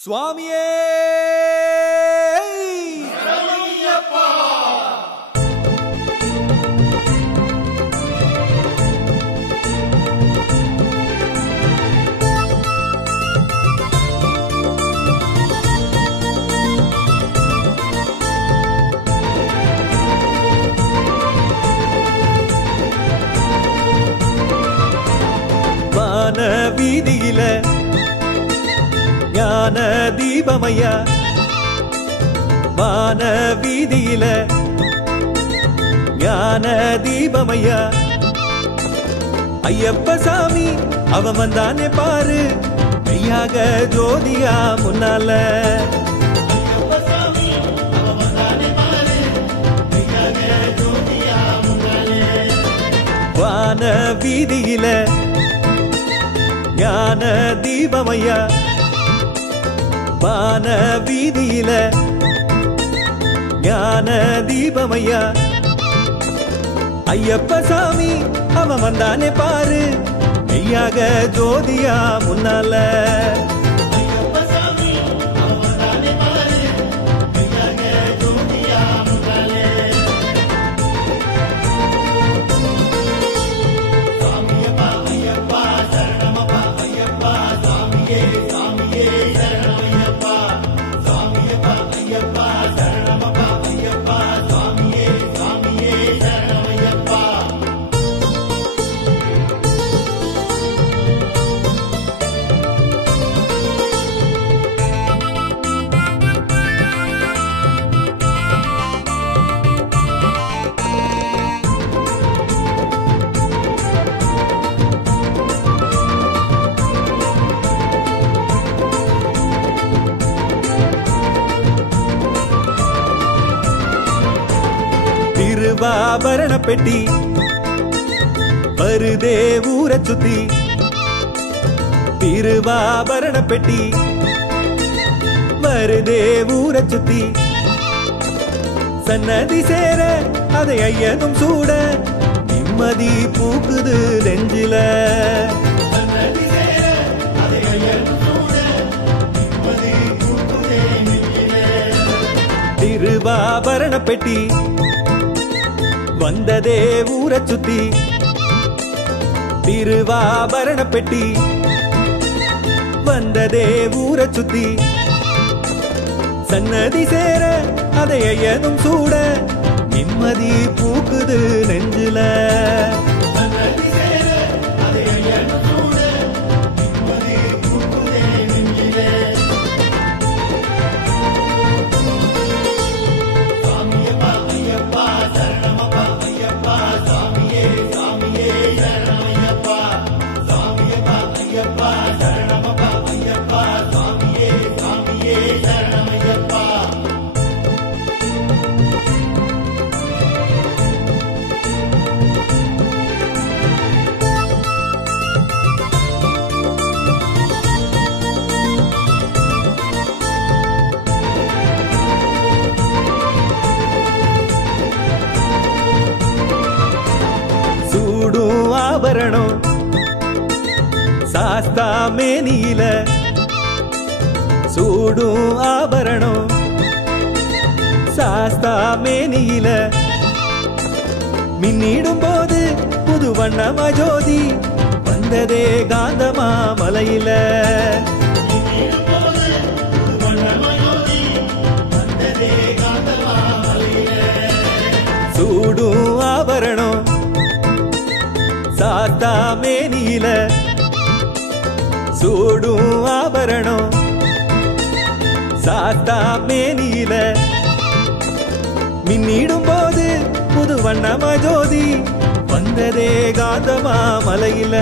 சுவாமியே வான வீதியில ஞான தீபமையா, வான வீதியில ஞான தீபமையா. ஐயப்ப சாமி அவன் வந்தானே பாரு, மெய்யாக ஜோதியா முன்னால. வான வீதியில ஞான தீபமையா, வான வீதியில ஞான தீபமையா. ஐயப்ப சாமி அவன் வந்தானே பாரு, மெய்யாக ஜோதியா முன்னால. திருவாபரண பெட்டி வருதே ஊரை சுத்தி, திருவாபரண பெட்டி வருதே ஊரை சுத்தி. சன்னதி சேர அதை ஐயனும் சூட, நிம்மதி பூக்குது நெஞ்சில. திருவாபரண பெட்டி வந்ததே ஊரை சுத்தி, திருவாபரண பெட்டி வந்ததே ஊரை சுத்தி. சன்னதி சேர அதை ஐயனும் சூட, நிம்மதி பூக்குது நெஞ்சில. சூடும் ஆபரணம் சாஸ்தா மேனியில, சூடும் ஆபரணம் சாஸ்தா மேனியில. மின்னிடும் போது புது வண்ணமா ஜோதி, வந்ததே காந்தமா மலையில. சூடும் ஆபரணம் சாஸ்தா மேனியில, சூடும் ஆபரணம் சாஸ்தா மேனியில. மின்னிடும் போது புது வண்ணமா ஜோதி, வந்ததே காந்தமா மலையில.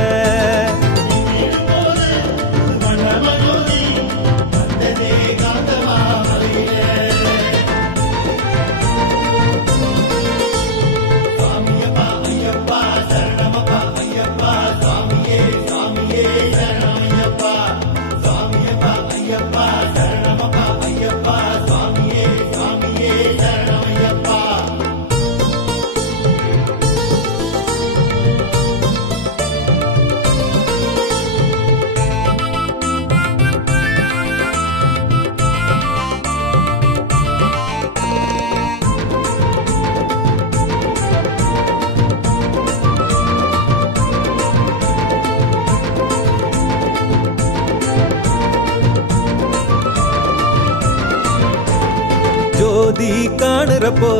ஜோதி காணுறப்போ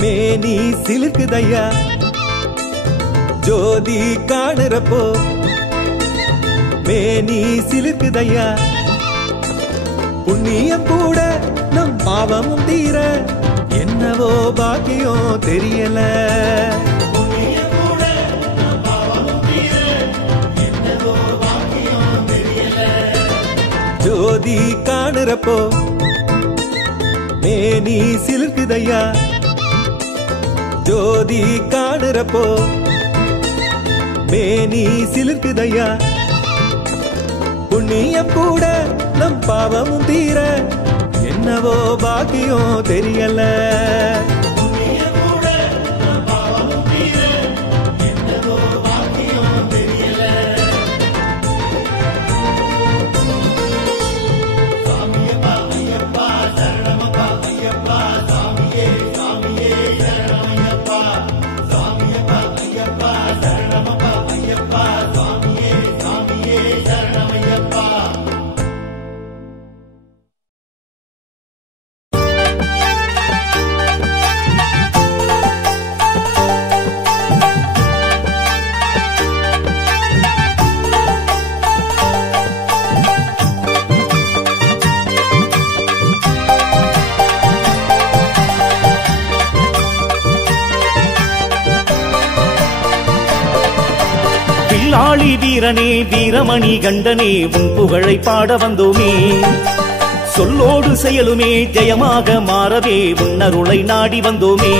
மேனி சிலிர்க்குதையா ஜோதி காணுறப்போ மேனி சிலிர்க்குதையா புண்ணியம் கூட நம் பாவமும் தீர என்னவோ பாக்கியம் தெரியல ஜோதி காணுறப்போ மேனி சிலிர்க்குதையா ஜோதி காணுறப்போ மேனி சிலிர்க்குதையா புண்ணியம் கூட நம் பாவமும் தீர என்னவோ பாக்கியம் தெரியல வில்லாளி வீரனே வீரமணி கண்டனே உன் புகழை பாட வந்தோமே சொல்லோடு செயலுமே ஜெயமாக மாறவே உன்னருளை நாடி வந்தோமே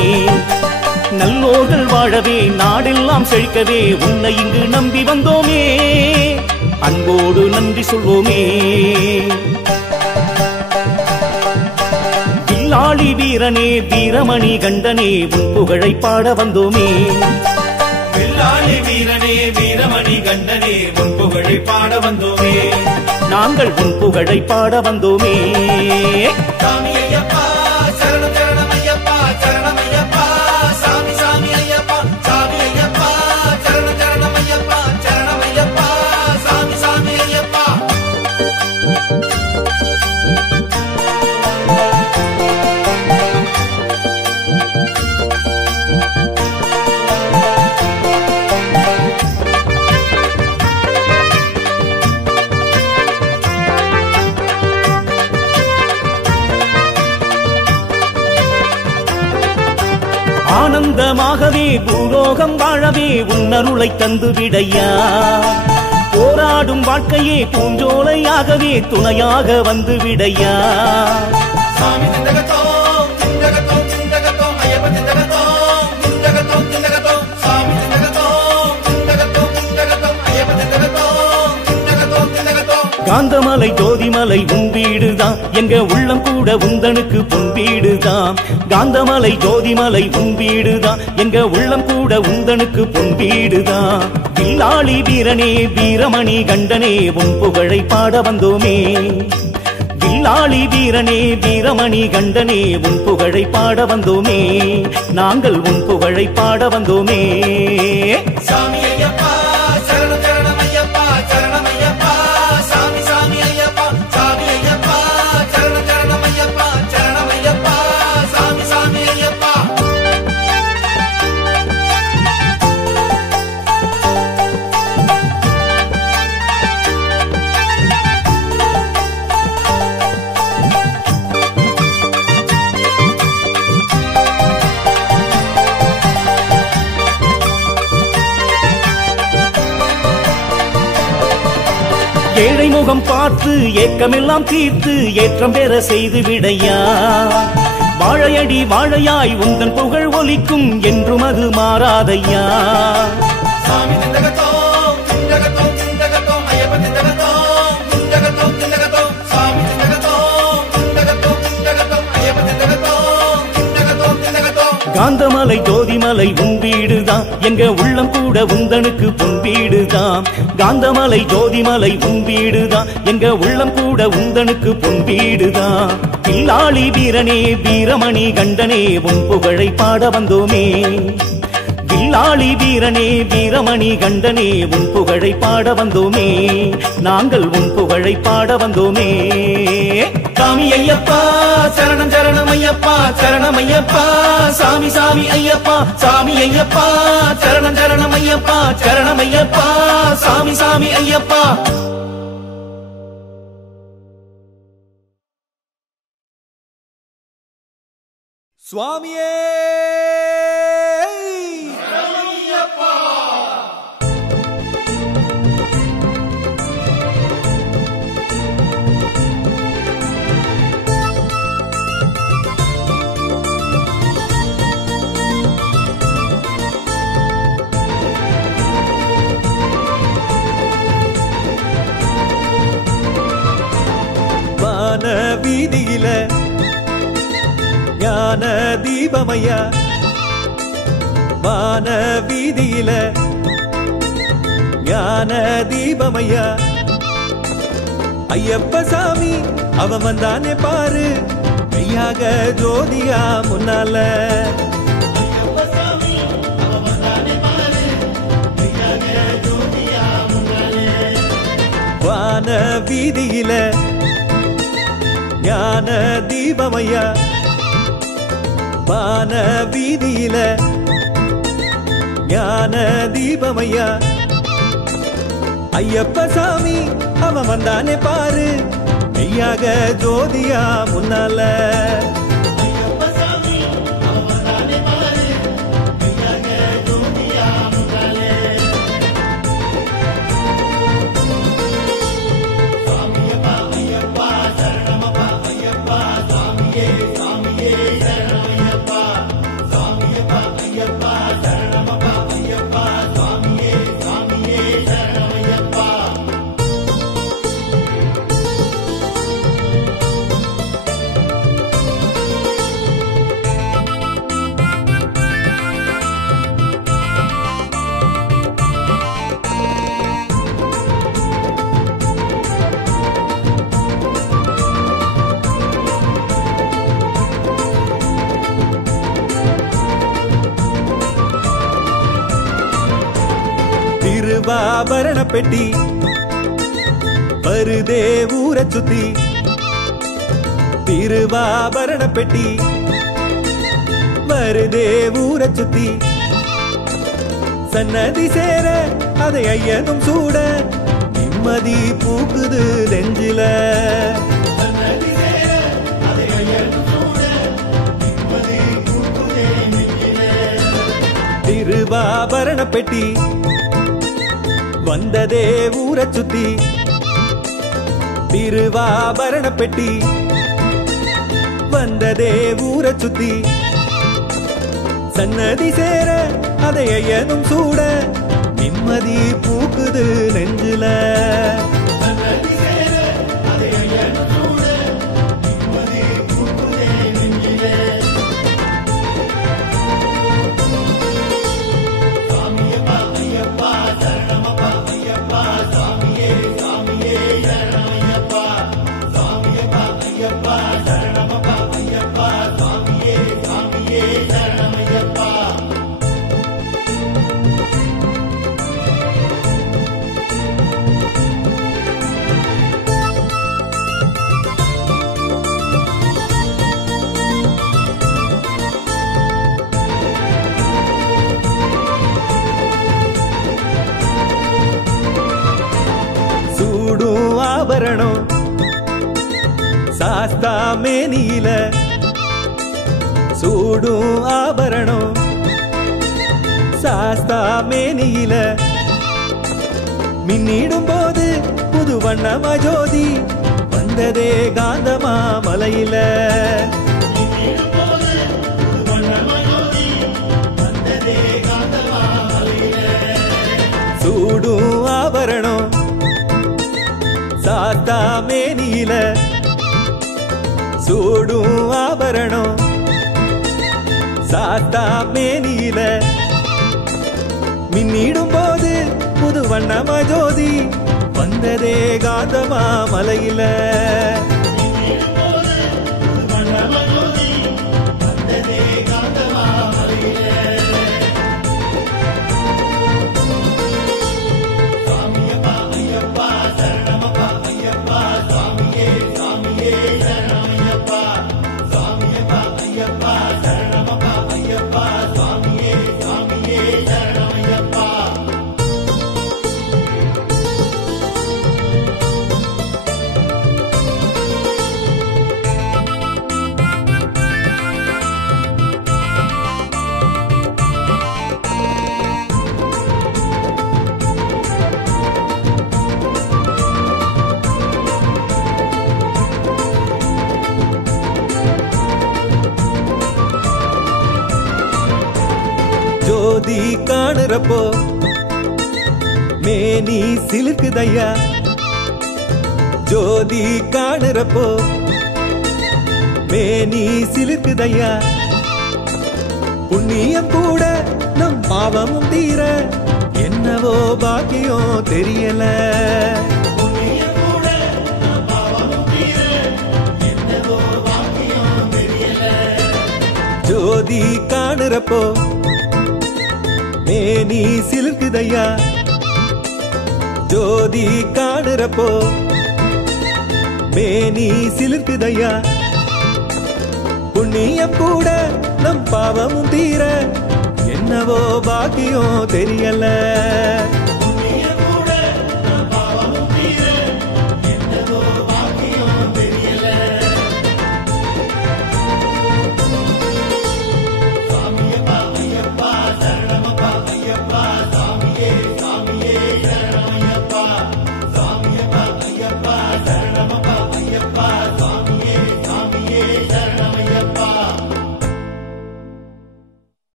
நல்லோர்கள் வாழவே நாடெல்லாம் செழிக்கவே உன்னை இங்கு நம்பி வந்தோமே அன்போடு நன்றி சொல்வோமே வில்லாளி வீரனே வீரமணி கண்டனே உன் புகழை பாட வந்தோமே வில்லாளி வீரனே வீரமணி கண்டனே உன் புகழை பாட வந்தோமே நாங்கள் உன் புகழை பாட வந்தோமே சாமி ஐயப்பா சரணம் சரணம் ஐயப்பா சரணம் ஐயப்பா சாமி சாமி ஐயப்பா சாமி ஐயப்பா சரணம் சரணம் ஐயப்பா சரணம் ஐயப்பா சாமி சாமி ஐயப்பா ஆனந்தமாகவே பூலோகம் வாழவே உன்னருளை தந்து விடையா போராடும் வாழ்க்கையே பூஞ்சோலையாகவே துணையாக வந்து விடையா சாமி திண்டகத்தோம் திண்டகத்தோம் திண்டகத்தோம் ஐயப்ப திண்டகத்தோம் திண்டகத்தோம் திண்டகத்தோம் சாமி திண்டகத்தோம் திண்டகத்தோம் திண்டகத்தோம் ஐயப்ப திண்டகத்தோம் திண்டகத்தோம் திண்டகத்தோம் காந்தமலை ஜோதிமலை உன் வீடுதான் எங்க உள்ளம் கூட உந்தனுக்கு பொன் வீடுதான் காந்தமலை ஜோதிமலை உன் வீடுதான் எங்க உள்ளம் கூட உந்தனுக்கு பொன் வீடுதான் வில்லாளி வீரனே வீரமணி கண்டனே உன் புகழை பாட வந்தோமே வில்லாளி வீரனே வீரமணி கண்டனே உன் புகழை பாட வந்தோமே நாங்கள் உன் புகழை பாட வந்தோமே சாமி ஐயப்பா சரணம் சரணம் ஐயப்பா சரணம் ஐயப்பா சாமி சாமி ஐயப்பா சாமி ஐயப்பா சரணம் சரணம் ஐயப்பா சரணம் ஐயப்பா சாமி சாமி ஐயப்பா ஏழை முகம் பார்த்து ஏக்கமெல்லாம் தீர்த்து ஏற்றம் பெற செய்து விடையா வாழையடி வாழையாய் உந்தன் புகழ் ஒலிக்கும் என்றும் அது மாறாதையா சாமி திண்டகத்தோம் திண்டகத்தோம் திண்டகத்தோம் ஐயப்ப திண்டகத்தோம் திண்டகத்தோம் திண்டகத்தோம் சாமி திண்டகத்தோம் திண்டகத்தோம் திண்டகத்தோம் ஐயப்ப திண்டகத்தோம் திண்டகத்தோம் திண்டகத்தோம் காந்தமலை ஜோதிமலை உன் வீடுதான் எங்க உள்ளம் கூட உந்தனுக்கு பொன் வீடுதான் காந்தமலை ஜோதிமலை உன் வீடுதான் எங்க உள்ளம் கூட உந்தனுக்கு பொன் வீடுதான் வில்லாளி வீரனே வீரமணி கண்டனே உன் புகழை பாட வந்தோமே வில்லாளி வீரனே வீரமணி கண்டனே உன் புகழை பாட வந்தோமே நாங்கள் உன் புகழை பாட வந்தோமே சாமி ஐயப்பா சரணம் சரணம் ஐயப்பா சரணம் ஐயப்பா சாமி சாமி ஐயப்பா சாமி ஐயப்பா சரணம் சரணம் ஐயப்பா சரணம் ஐயப்பா சாமி சாமி ஐயப்பா சுவாமியே வான வீதியில ஞான தீபமையா வான வீதியில ஞான தீபமையா ஐயப்ப சாமி அவன் வந்தானே பாரு மெய்யாக ஜோதியா முன்னால வான வீதியில ஞான தீபமையா வான வீதியில ஞான தீபமையா ஐயப்ப சாமி அவன் வந்தானே பாரு மெய்யாக ஜோதியா முன்னால திருவாபரண பெட்டி வருதே ஊரை சுத்தி திருவாபரண பெட்டி வருதே ஊரை சுத்தி சன்னதி சேர அதை ஐயனும் சூட நிம்மதி பூக்குது நெஞ்சில திருவாபரண பெட்டி வந்ததே ஊரை சுத்தி திருவாபரண பெட்டி வந்ததே ஊரை சுத்தி சன்னதி சேர அதை ஐயனும் சூட நிம்மதி பூக்குது நெஞ்சில சூடும் ஆபரணம் சாஸ்தா மேனியில சூடும் ஆபரணம் சாஸ்தா மேனியில மின்னிடும் போது புது வண்ணமா ஜோதி வந்ததே காந்தமா மலையில சூடும் ஆபரணம் சாஸ்தா மேனியில சூடும் ஆபரணம் சாஸ்தா மேனியில மின்னிடும் போது புது வண்ணமா ஜோதி வந்ததே காந்தமா மலையில ஜோதி காணுறப்போ மேனி சிலுக்குதையா ஜோதி காணுறப்போ மேனி சிலுக்குதையா புண்ணியம் கூட நம் பாவமும் தீர என்னவோ பாக்கியம் தெரியல ஜோதி காணுறப்போ மேனி சிலுக்குதையா ஜோதி காணுறப்போ மேனி சிலுக்குதையா புண்ணியம் கூட நம் பாவமும் தீர என்னவோ பாக்கியம் தெரியல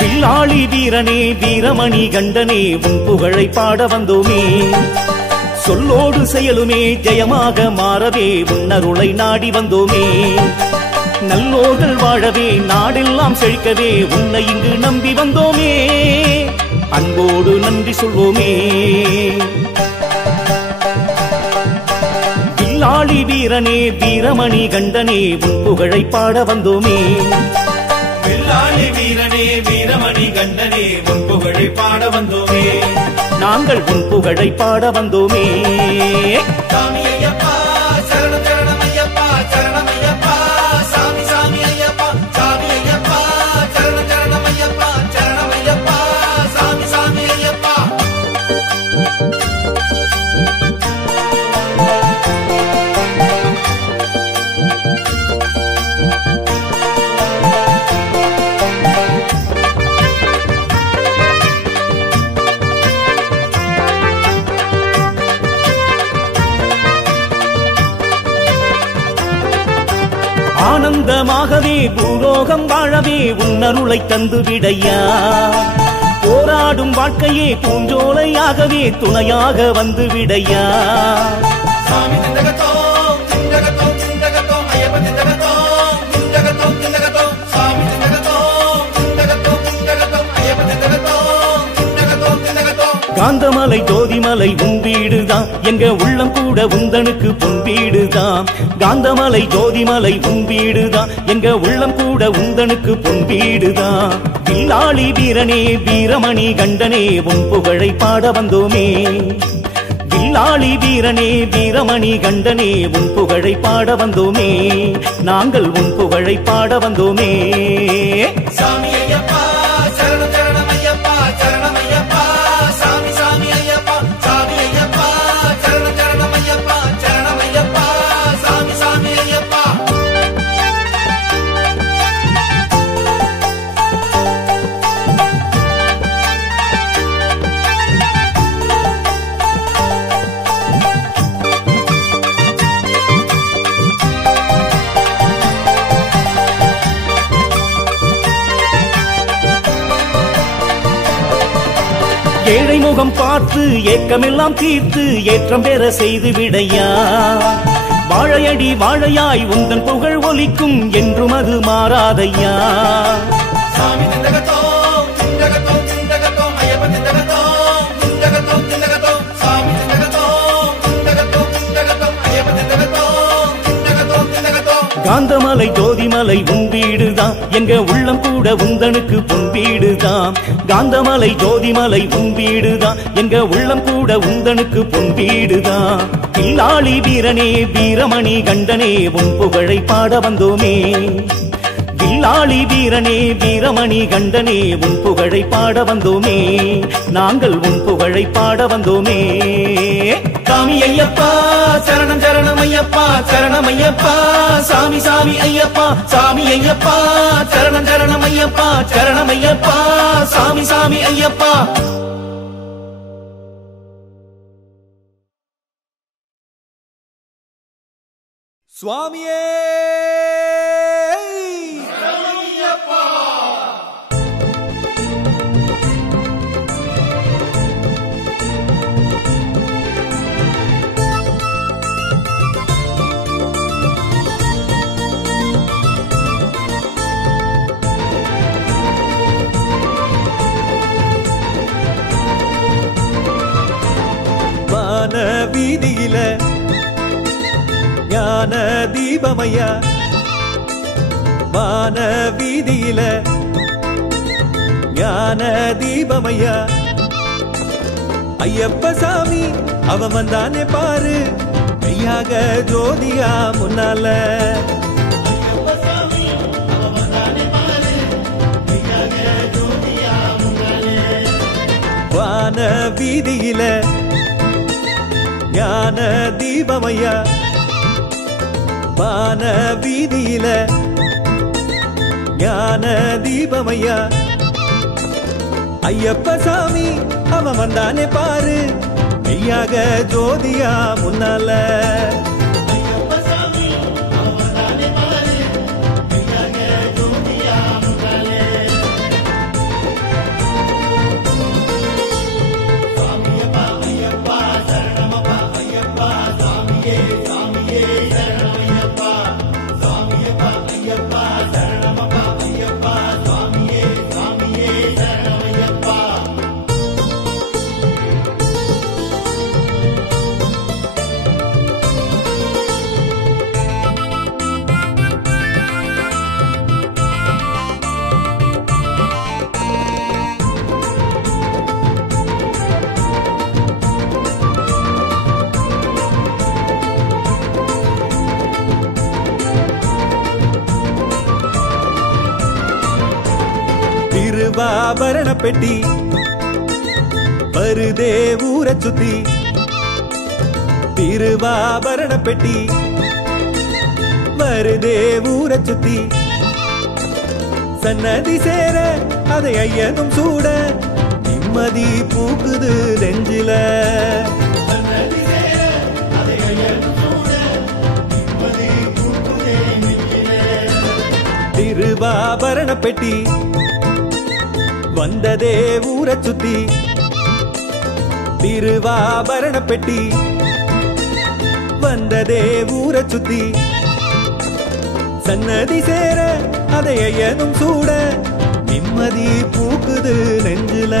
வில்லாளி வீரனே வீரமணி கண்டனே உன் புகழை பாட வந்தோமே சொல்லோடு செயலுமே ஜெயமாக மாறவே உன்னருளை நாடி வந்தோமே நல்லோர்கள் வாழவே நாடெல்லாம் செழிக்கவே உன்னை இங்கு நம்பி வந்தோமே அன்போடு நன்றி சொல்வோமே வில்லாளி வீரனே வீரமணி கண்டனே உன் புகழை பாட வந்தோமே வில்லாளி வீரனே வீரமணி கண்டனே உன் புகழை பாட வந்தோமே நாங்கள் உன் புகழை பாட வந்தோமே சாமி ஐயப்பா சரணம் சரணம் ஐயப்பா சரணம் ஐயப்பா சாமி சாமி ஐயப்பா சாமி ஐயப்பா சரணம் சரணம் ஐயப்பா சரணம் ஐயப்பா சாமி சாமி ஐயப்பா ஆனந்தமாகவே பூலோகம் வாழவே உன்னருளை தந்து விடையா போராடும் வாழ்க்கையே பூஞ்சோலையாகவே துணையாக வந்து விடையா சாமி திண்டகத்தோம் திண்டகத்தோம் திண்டகத்தோம் ஐயப்ப திண்டகத்தோம் திண்டகத்தோம் திண்டகத்தோம் சாமி திண்டகத்தோம் திண்டகத்தோம் திண்டகத்தோம் ஐயப்ப திண்டகத்தோம் திண்டகத்தோம் திண்டகத்தோம் காந்தமலை ஜோதிமலை உன் வீடுதான் எங்க உள்ளம் கூட உந்தனுக்கு பொன் வீடுதான் காந்தமலை ஜோதிமலை உன் வீடுதான் எங்க உள்ளம் கூட உந்தனுக்கு பொன் வீடுதான் வில்லாளி வீரனே வீரமணி கண்டனே உன் புகழை பாட வந்தோமே வில்லாளி வீரனே வீரமணி கண்டனே உன் புகழை பாட வந்தோமே நாங்கள் உன் புகழை பாட வந்தோமே சாமி ஐயப்பா சரணம் சரணம் ஐயப்பா சரணம் ஐயப்பா சாமி சாமி ஐயப்பா சாமி ஐயப்பா சரணம் சரணம் ஐயப்பா சரணம் ஐயப்பா சாமி சாமி ஐயப்பா ஏழை முகம் பார்த்து ஏக்கமெல்லாம் தீர்த்து ஏற்றம் பெற செய்து விடையா வாழையடி வாழையாய் உந்தன் புகழ் ஒலிக்கும் என்றும் அது மாறாதையா சாமி திண்டகத்தோம் திண்டகத்தோம் திண்டகத்தோம் ஐயப்ப திண்டகத்தோம் திண்டகத்தோம் திண்டகத்தோம் சாமி திண்டகத்தோம் திண்டகத்தோம் திண்டகத்தோம் ஐயப்ப திண்டகத்தோம் திண்டகத்தோம் திண்டகத்தோம் காந்தமலை ஜோதிமலை உன் வீடுதான் எங்க உள்ளம் கூட உந்தனுக்கு பொன் வீடுதான் காந்தமலை ஜோதிமலை உன் வீடுதான் எங்க உள்ளம் கூட உந்தனுக்கு பொன் வீடுதான் வில்லாளி வீரனே வீரமணி கண்டனே உன் புகழை பாட வந்தோமே வில்லாளி வீரனே வீரமணி கண்டனே உன் புகழை பாட வந்தோமே, நாங்கள் உன் புகழை பாட வந்தோமே. சாமி ஐயப்பா சரணம் சரணம் ஐயப்பா சரணம் ஐயப்பா சாமி சாமி ஐயப்பா சாமி ஐயப்பா சரணம் சரணம் ஐயப்பா சரணம் ஐயப்பா சாமி சாமி ஐயப்பா. சுவாமியே வான வீதியில ஞான தீபமையா, வான வீதியில ஞான தீபமையா. ஐயப்ப சாமி அவன் வந்தானே பாரு, மெய்யாக ஜோதியா முன்னால. வான வீதியில ஞான தீபமையா, வான வீதியில ஞான தீபமையா. ஐயப்ப சாமி அவன் வந்தானே பாரு, மெய்யாக ஜோதியா முன்னால. திருவாபரண பெட்டி வருதே ஊரை சுத்தி, திருவாபரண பெட்டி வருதே ஊரை சுத்தி. சன்னதி சேர அதை ஐயனும் சூட, நிம்மதி பூக்குது நெஞ்சில. திருவாபரண பெட்டி வந்ததே ஊரை சுத்தி, திருவாபரண பெட்டி வந்ததே ஊரை சுத்தி. சன்னதி சேர அதை ஐயனும் சூட, நிம்மதி பூக்குது நெஞ்சில.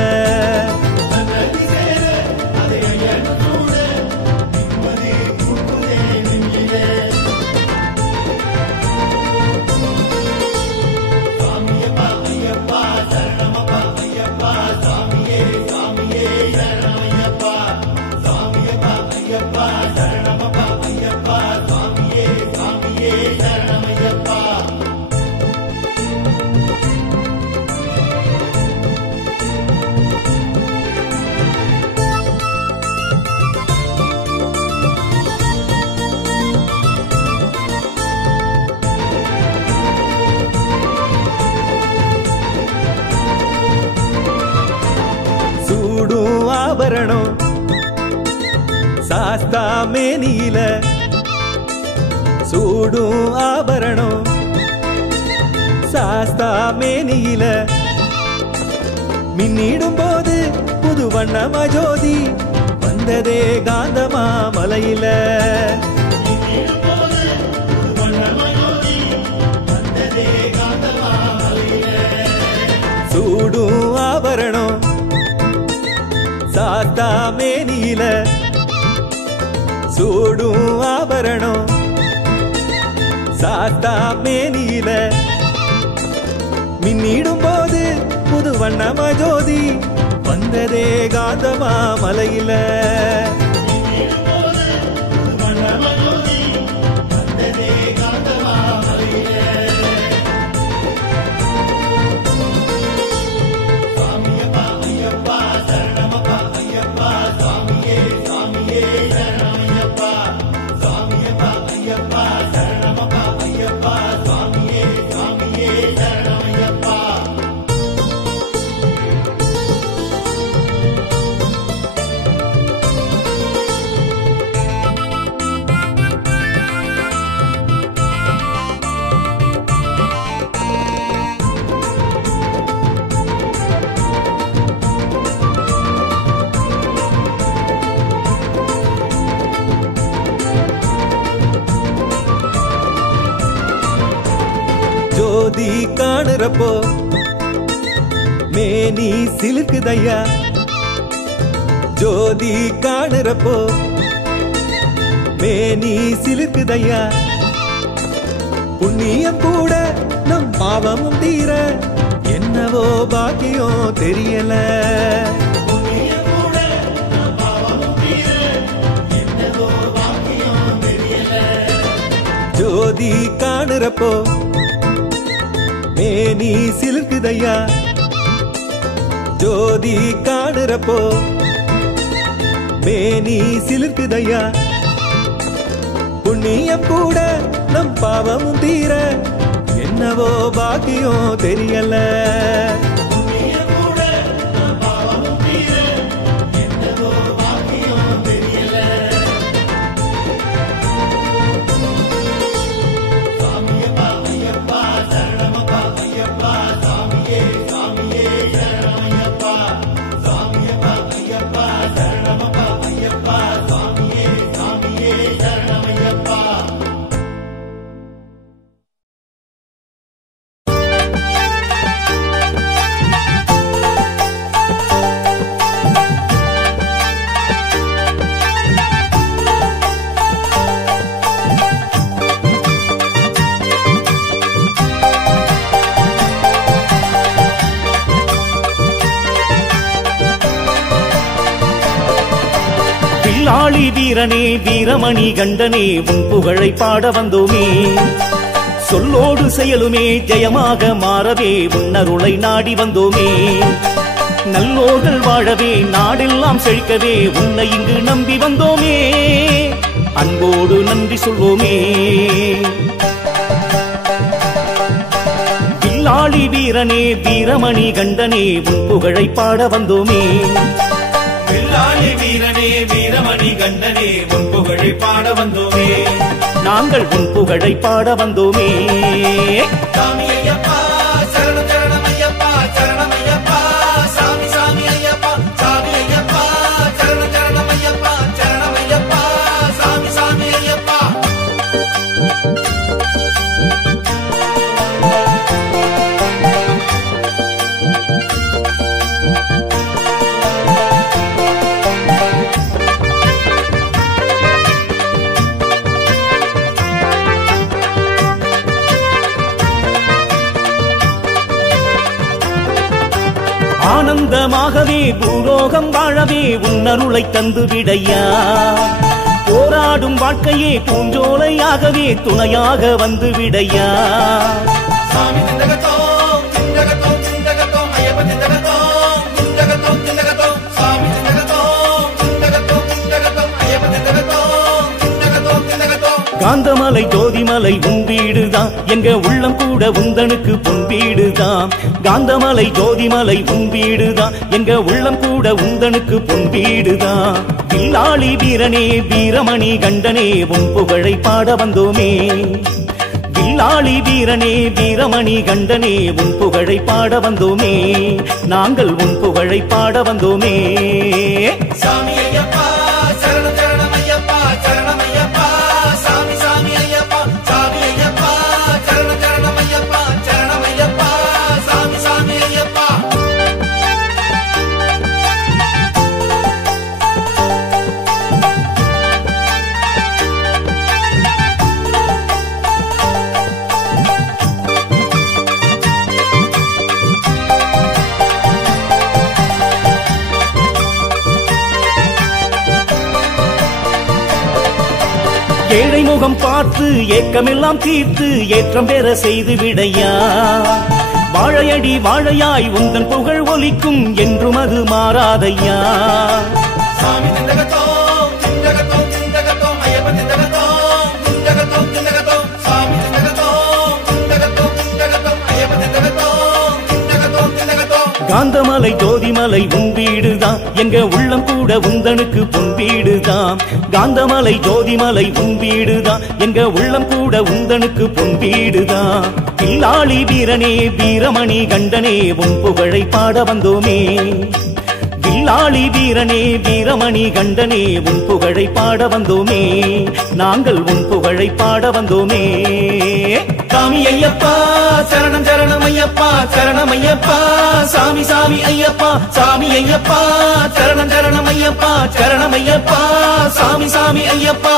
சூடும் ஆபரணம் சாஸ்தா மேனியில, சூடும் ஆபரணம் சாஸ்தா மேனியில. மின்னிடும் போது புது வண்ணமா ஜோதி, வந்ததே காந்தமா மலையில. சூடும் ஆபரணம் சாஸ்தா மேனியில, சூடும் ஆபரணம் சாஸ்தா மேனியில. மின்னிடும் போது புது வண்ணமா ஜோதி, வந்ததே காந்தமா மலையில. ஜோதி காணுறப்போ மேனி சிலுக்குதையா ஜோதி காணுறப்போ மேனி சிலுக்குதையா புண்ணியம் கூட நம் பாவமும் தீர என்னவோ பாக்கியம் தெரியல ஜோதி காணுறப்போ மேனி சிலுக்குதையா ஜோதி காணுறப்போ மேனி சிலுக்குதையா புண்ணியம் கூட நம் பாவமும் தீர என்னவோ பாக்கியம் தெரியல வில்லாளி வீரனே வீரமணி கண்டனே உன் புகழை பாட வந்தோமே சொல்லோடு செயலுமே ஜெயமாக மாறவே உன்னருளை நாடி வந்தோமே நல்லோர்கள் வாழவே நாடெல்லாம் செழிக்கவே உன்னை இங்கு நம்பி வந்தோமே அன்போடு நன்றி சொல்வோமே வில்லாளி வீரனே வீரமணி கண்டனே உன் புகழை பாட வந்தோமே வில்லாளி வீரனே வீரமணி கண்டனே உன் புகழை பாட வந்தோமே நாங்கள் உன் புகழை பாட வந்தோமே சாமி ஐயப்பா சரணம் சரணம் ஐயப்பா சரணம் ஐயப்பா சாமி சாமி ஐயப்பா சாமி ஐயப்பா சரணம் சரணம் ஐயப்பா சரணம் ஐயப்பா சாமி சாமி ஐயப்பா ஆனந்தமாகவே பூலோகம் வாழவே உன்னருளை தந்து விடையா போராடும் வாழ்க்கையே பூஞ்சோலையாகவே துணையாக வந்து விடையா சாமி திண்டகத்தோம் திண்டகத்தோம் திண்டகத்தோம் ஐயப்ப திண்டகத்தோம் திண்டகத்தோம் திண்டகத்தோம் சாமி திண்டகத்தோம் திண்டகத்தோம் திண்டகத்தோம் ஐயப்ப திண்டகத்தோம் திண்டகத்தோம் திண்டகத்தோம் காந்தமலை ஜோதிமலை உன் வீடுதான் எங்க உள்ளம் கூட உந்தனுக்கு பொன் வீடுதான் காந்தமலை ஜோதிமலை உன் வீடுதான் எங்க உள்ளம் கூட உந்தனுக்கு பொன் வீடுதான் வில்லாளி வீரனே வீரமணி கண்டனே உன் புகழை பாட வந்தோமே வில்லாளி வீரனே வீரமணி கண்டனே உன் புகழை பாட வந்தோமே நாங்கள் உன் புகழை பாட வந்தோமே சாமி ஐயப்பா சரணம் சரணம் ஐயப்பா சரணம் ஐயப்பா சாமி சாமி ஐயப்பா சாமி ஐயப்பா சரணம் சரணம் ஐயப்பா சரணம் ஐயப்பா சாமி சாமி ஐயப்பா ஏழை முகம் பார்த்து ஏக்கமெல்லாம் தீர்த்து ஏற்றம் பெற செய்து விடையா வாழையடி வாழையாய் உந்தன் புகழ் ஒலிக்கும் என்றும் அது மாறாதையா சாமி திண்டகத்தோம் திண்டகத்தோம் திண்டகத்தோம் ஐயப்ப திண்டகத்தோம் திண்டகத்தோம் திண்டகத்தோம் சாமி திண்டகத்தோம் திண்டகத்தோம் திண்டகத்தோம் ஐயப்ப திண்டகத்தோம் திண்டகத்தோம் திண்டகத்தோம் காந்தமலை ஜோதிமலை உன் வீடுதான் எங்க உள்ளம் கூட உந்தனுக்கு பொன் வீடுதான் காந்தமலை ஜோதிமலை உன் வீடுதான் எங்க உள்ளம் கூட உந்தனுக்கு பொன் வீடுதான் வில்லாளி வீரனே வீரமணி கண்டனே உன் புகழை பாட வந்தோமே வில்லாளி வீரனே வீரமணி கண்டனே உன் புகழை பாட வந்தோமே நாங்கள் உன் புகழை பாட வந்தோமே சாமி ஐயப்பா சரணம் சரணம் ஐயப்பா சரணம் ஐயப்பா சாமி சாமி ஐயப்பா சாமி ஐயப்பா சரணம் சரணம் ஐயப்பா சரணம் ஐயப்பா சாமி சாமி ஐயப்பா